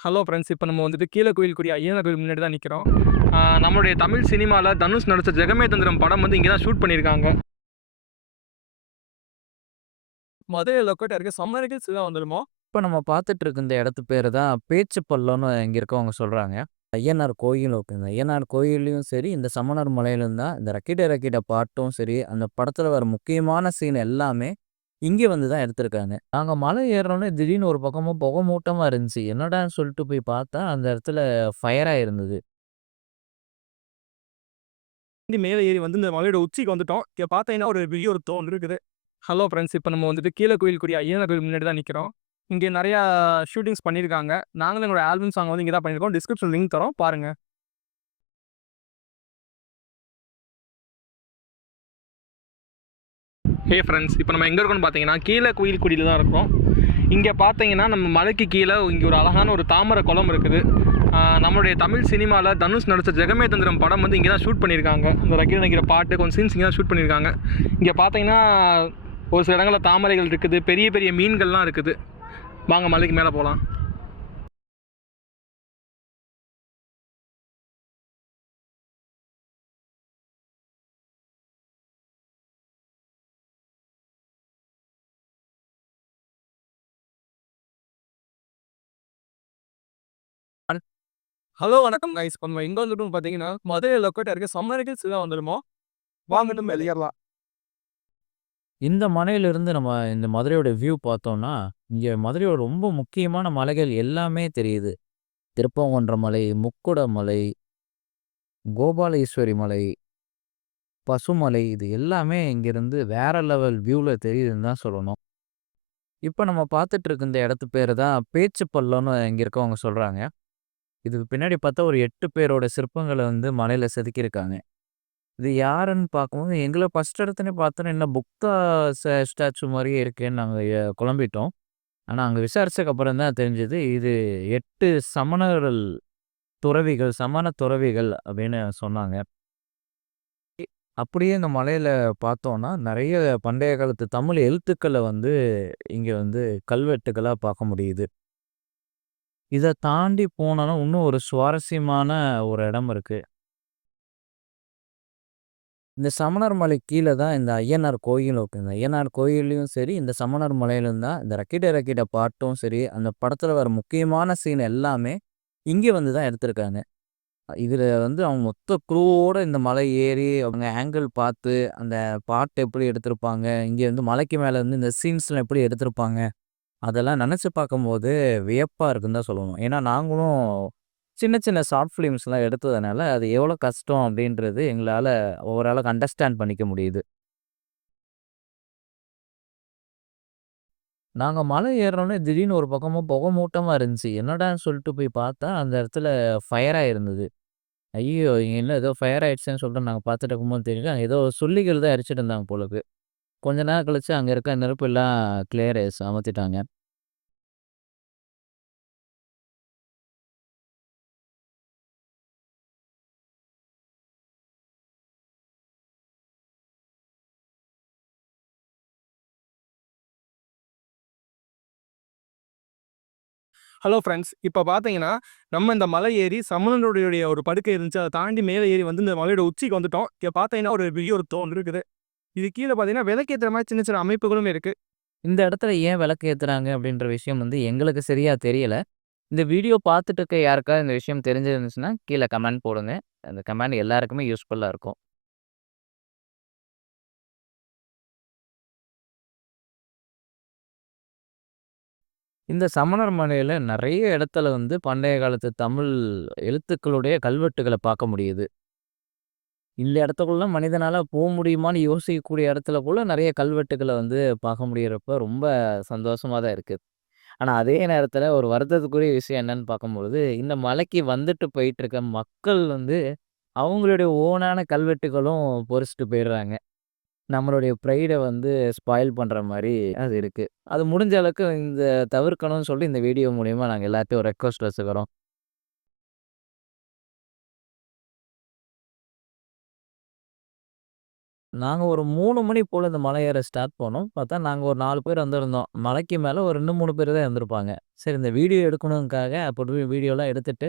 Hello friends இப்போ நம்ம வந்துட்டு கீழக்குயில்குடி ஐயனார் கோயில் முன்னாடி தான் நிற்கிறோம் நம்மளுடைய தமிழ் சினிமாவில் தனுஷ் நடித்த ஜெகமே தந்திரம் படம் வந்து இங்கே தான் ஷூட் பண்ணியிருக்காங்க. மதுரை லொக்கேட்டாக இருக்க சம்மரிக்கல் சிவா வந்துடுமோ இப்போ நம்ம பார்த்துட்டு இருக்க இந்த இடத்து பேர் தான் பேச்சு பள்ளம்னு இங்கே இருக்கவங்க சொல்கிறாங்க ஐயனார் கோயில் இருக்குங்க ஐயனார் கோயில்லையும் சரி இந்த சமணர் மலையிலும் தான் இந்த ரக்கிட்ட ரக்கிட்ட பாட்டும் சரி அந்த படத்தில் வர முக்கியமான சீன் எல்லாமே இங்கே வந்து தான் எடுத்திருக்காங்க. நாங்கள் மலை ஏறுறோன்னே திடீர்னு ஒரு பக்கமாக புகை மூட்டமாக இருந்துச்சு. என்னடான்னு சொல்லிட்டு போய் பார்த்தா அந்த இடத்துல ஃபயராக இருந்தது. இங்கே மேலே ஏறி வந்து இந்த மலையோட உச்சிக்கு வந்துட்டோம். இங்கே பார்த்தீங்கன்னா ஒரு பெரிய ஒரு தோல் இருக்குது. ஹலோ ஃப்ரெண்ட்ஸ் இப்போ நம்ம வந்துட்டு கீழக்குயில்குடி ஐயனார் கோயில் முன்னாடி தான் நிற்கிறோம் இங்கே நிறையா ஷூட்டிங்ஸ் பண்ணியிருக்காங்க. நாங்களும் எங்களோட ஆல்பம் சாங் வந்து இங்கே தான் பண்ணியிருக்கோம். டிஸ்கிரிப்ஷன் லிங்க் தரோம். பாருங்கள் ஹே ஃப்ரெண்ட்ஸ் இப்போ நம்ம எங்கே இருக்கோம்னு பார்த்தீங்கன்னா கீழே குயில்குடியில் தான் இருக்கோம். இங்கே பார்த்தீங்கன்னா நம்ம மலைக்கு கீழே இங்கே ஒரு அழகான ஒரு தாமரை குளம் இருக்குது. நம்மளுடைய தமிழ் சினிமாவில் தனுஷ் நடித்த ஜெகமே தந்திரம் படம் வந்து இங்கே தான் ஷூட் பண்ணியிருக்காங்க. அந்த ரக்கில் நிற்கிற பாட்டு கொஞ்சம் சீன்ஸ் இங்கே தான் ஷூட் பண்ணியிருக்காங்க. இங்கே பார்த்தீங்கன்னா ஒரு சில இடங்களில் தாமரைகள் இருக்குது பெரிய பெரிய மீன்கள்லாம் இருக்குது. வாங்க மலைக்கு மேலே போகலாம் ஹலோ வணக்கம் கைஸ் இப்போ நம்ம எங்கே வந்துட்டோம் பார்த்தீங்கன்னா மதுரை லொக்கேட்டாக இருக்க சம்மரிக்கல் சிவா வந்துடுமோ வாங்கட்டும் வெளியேறலாம். இந்த மலையிலிருந்து நம்ம இந்த மதுரையோட வியூ பார்த்தோம்னா இங்கே மதுரையோட ரொம்ப முக்கியமான மலைகள் எல்லாமே தெரியுது. திருப்பங்குன்ற மலை முக்குட மலை கோபாலேஸ்வரி மலை பசுமலை இது எல்லாமே இங்கேருந்து வேற லெவல் வியூவில் தெரியுதுன்னு தான் சொல்லணும். இப்போ நம்ம பார்த்துட்டு இருக்க இந்த இடத்து பேர் தான் பேச்சு பள்ளம்னு இங்கே இருக்கவங்க சொல்கிறாங்க இதுக்கு பின்னாடி பார்த்தா ஒரு எட்டு பேரோட சிற்பங்களை வந்து மலையில் செதுக்கியிருக்காங்க. இது யாருன்னு பார்க்கும்போது எங்களை ஃபஸ்ட் இடத்துனே பார்த்தோன்னா என்ன புக்தா ஸ்டாச்சு மாதிரியே இருக்கேன்னு நாங்கள் குழம்பிட்டோம். ஆனால் அங்கே விசாரிச்சதுக்கு அப்புறம் தான் தெரிஞ்சது இது எட்டு சமணர்கள் துறவிகள் சமண துறவிகள் அப்படின்னு சொன்னாங்க. அப்படியே இந்த மலையில் பார்த்தோன்னா நிறைய பண்டைய காலத்து தமிழ் எழுத்துக்களை வந்து இங்கே வந்து கல்வெட்டுகளாக பார்க்க முடியுது. இதை தாண்டி போனோன்னா இன்னும் ஒரு சுவாரஸ்யமான ஒரு இடம் இருக்கு. இந்த சமணர் மலை கீழே தான் இந்த ஐயனார் கோயில் இருக்கு. இந்த ஐயனார் கோயில்லையும் சரி இந்த சமணர் மலையிலும் தான் இந்த ரக்கிட ரக்கிட பாட்டும் சரி அந்த படத்தில் வர முக்கியமான சீன் எல்லாமே இங்கே வந்து தான் எடுத்திருக்காங்க. இதில் வந்து அவங்க மொத்த குரூவோட இந்த மலை ஏறி அவங்க ஆங்கிள் பார்த்து அந்த பாட்டு எப்படி எடுத்திருப்பாங்க இங்கே வந்து மலைக்கு மேலே வந்து இந்த சீன்ஸ்லாம் எப்படி எடுத்திருப்பாங்க அதெல்லாம் நினச்சி பார்க்கும்போது வியப்பாக இருக்குன்னு தான் சொல்லணும். ஏன்னா நாங்களும் சின்ன சின்ன ஷார்ட் ஃபிலிம்ஸ்லாம் எடுத்ததுனால அது எவ்வளோ கஷ்டம் அப்படின்றது எங்களால் ஓரளவுக்கு அண்டர்ஸ்டாண்ட் பண்ணிக்க முடியுது. நாங்கள் மலை ஏறுறோன்னே திடீர்னு ஒரு பக்கமாக புகை மூட்டமாக இருந்துச்சு. என்னடான்னு சொல்லிட்டு போய் பார்த்தா அந்த இடத்துல ஃபயராக இருந்தது. ஐயோ! என்ன ஏதோ ஃபயர் ஆயிடுச்சுன்னு சொல்லிட்டு நாங்கள் பார்த்துட்டு இருக்கும்போது தெரியும் ஏதோ சொல்லிகள் தான் அரிச்சிட்டு இருந்தாங்க போலுக்கு. கொஞ்ச நேரம் கழிச்சு அங்கே இருக்க நெருப்பு எல்லாம் கிளியர் அமர்த்திட்டாங்க ஹலோ ஃப்ரெண்ட்ஸ் இப்போ பார்த்தீங்கன்னா நம்ம இந்த மலை ஏறி சமணனுடைய ஒரு படுக்கை இருந்துச்சு. அதை தாண்டி மேலே ஏறி வந்து இந்த மலையோட உச்சிக்கு வந்துட்டோம். இங்கே பார்த்தீங்கன்னா ஒரு பெரிய ஒரு தோன் இருக்குது இது கீழே பார்த்தீங்கன்னா விளக்கேற்றுற மாதிரி சின்ன சின்ன அமைப்புகளும் இருக்குது இந்த இடத்துல ஏன் விளக்கு ஏத்துறாங்க அப்படின்ற விஷயம் வந்து எங்களுக்கு சரியா தெரியல. இந்த வீடியோ பார்த்துட்டு இருக்க யாருக்காவது இந்த விஷயம் தெரிஞ்சிருந்துச்சுன்னா கீழே கமெண்ட் போடுங்க. அந்த கமெண்ட் எல்லாருக்குமே யூஸ்ஃபுல்லாக இருக்கும். இந்த சமணர் மலையில் நிறைய இடத்துல வந்து பண்டைய காலத்து தமிழ் எழுத்துக்களுடைய கல்வெட்டுகளை பார்க்க முடியுது. இந்த இடத்துக்குள்ள மனிதனால் போக முடியுமான்னு யோசிக்கக்கூடிய இடத்துல கூட நிறைய கல்வெட்டுகளை வந்து பார்க்க முடிகிறப்ப ரொம்ப சந்தோஷமாக தான் இருக்குது ஆனால் அதே நேரத்தில் ஒரு வருத்தத்துக்குரிய விஷயம் என்னன்னு பார்க்கும்பொழுது, இந்த மலைக்கு வந்துட்டு போயிட்டு இருக்க மக்கள் வந்து அவங்களுடைய ஓனான கல்வெட்டுகளும் பொறிச்சிட்டு போயிடுறாங்க. நம்மளுடைய ப்ரைடை வந்து ஸ்பாயில் பண்ணுற மாதிரி அது இருக்குது அது முடிஞ்ச அளவுக்கு இந்த தவிர்க்கணும்னு சொல்லி இந்த வீடியோ மூலியமா நாங்கள் எல்லாத்தையும் ஒரு ரெக்வெஸ்ட் வச்சுக்கிறோம். நாங்க ஒரு 3 மணி போல இந்த மலை ஏற ஸ்டார்ட் பண்ணோம். பார்த்தா நாங்க ஒரு 4 பேர் வந்திருந்தோம். மலைக்கு மேல ஒரு 2, 3 பேர் தான் இருந்திருப்பாங்க. சரி இந்த வீடியோ எடுக்கணும்க்காக அப்படி வீடியோலாம் எடுத்துட்டு,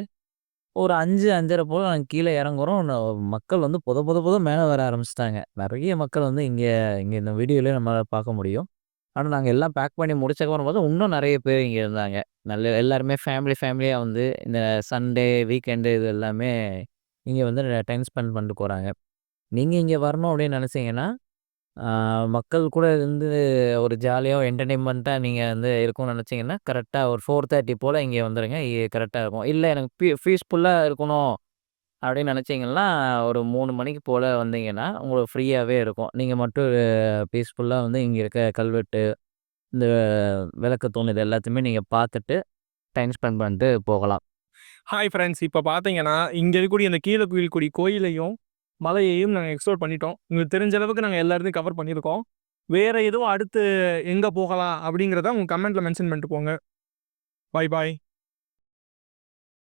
ஒரு 5, 5:30 போல நாங்க கீழ இறங்குறோம். ந மக்கள் வந்து பொத பொத பொத மேல வர ஆரம்பிச்சுட்டாங்க. நெறைய மக்கள் வந்து இங்க இங்க இந்த வீடியோலயே நம்மளால பார்க்க முடியும். ஆனா நாங்க எல்லாம் பேக் பண்ணி முடிச்சதுக்கப்புறம் பார்த்தா, இன்னும் நெறைய பேர் இங்க இருந்தாங்க. நல்ல எல்லாருமே ஃபேமிலி ஃபேமிலியா வந்து இந்த சண்டே, வீக்கெண்டு இது எல்லாமே இங்க வந்து டைம் ஸ்பெண்ட் பண்ணிட்டு போறாங்க. நீங்கள் இங்கே வரணும் அப்படின்னு நினச்சிங்கன்னா மக்கள் கூட இருந்து ஒரு ஜாலியாக என்டர்டெயின்மெண்ட்டாக நீங்கள் வந்து இருக்கும்னு நினச்சிங்கன்னா கரெக்டாக ஒரு ஃபோர் தேர்ட்டி போல் இங்கே வந்துடுங்க இங்கே கரெக்டாக இருக்கும். இல்லை எனக்கு பீ பீஸ்ஃபுல்லாக இருக்கணும் அப்படின்னு நினச்சிங்கன்னா ஒரு மூணு மணிக்கு போல் வந்தீங்கன்னா, உங்களுக்கு ஃப்ரீயாகவே இருக்கும். நீங்கள் மட்டும் பீஸ்ஃபுல்லாக வந்து இங்கே இருக்க கல்வெட்டு, இந்த விளக்கு தூண் இது எல்லாத்தையுமே நீங்கள் பார்த்துட்டு, டைம் ஸ்பெண்ட் பண்ணிட்டு போகலாம். ஹாய் ஃப்ரெண்ட்ஸ் இப்போ பார்த்தீங்கன்னா, இங்கே இருக்கக்கூடிய இந்த கீழே குயில்குடி கோயிலையும், மலையையும் நாங்கள் எக்ஸ்ப்ளோர் பண்ணிட்டோம். உங்களுக்கு தெரிஞ்ச அளவுக்கு நாங்கள் எல்லாருமே கவர் பண்ணியிருக்கோம். வேற எதுவும் அடுத்து எங்கே போகலாம் அப்படிங்கிறத உங்கள் கமெண்ட்டில் மென்ஷன் பண்ணிட்டு போங்க. பாய் பாய்.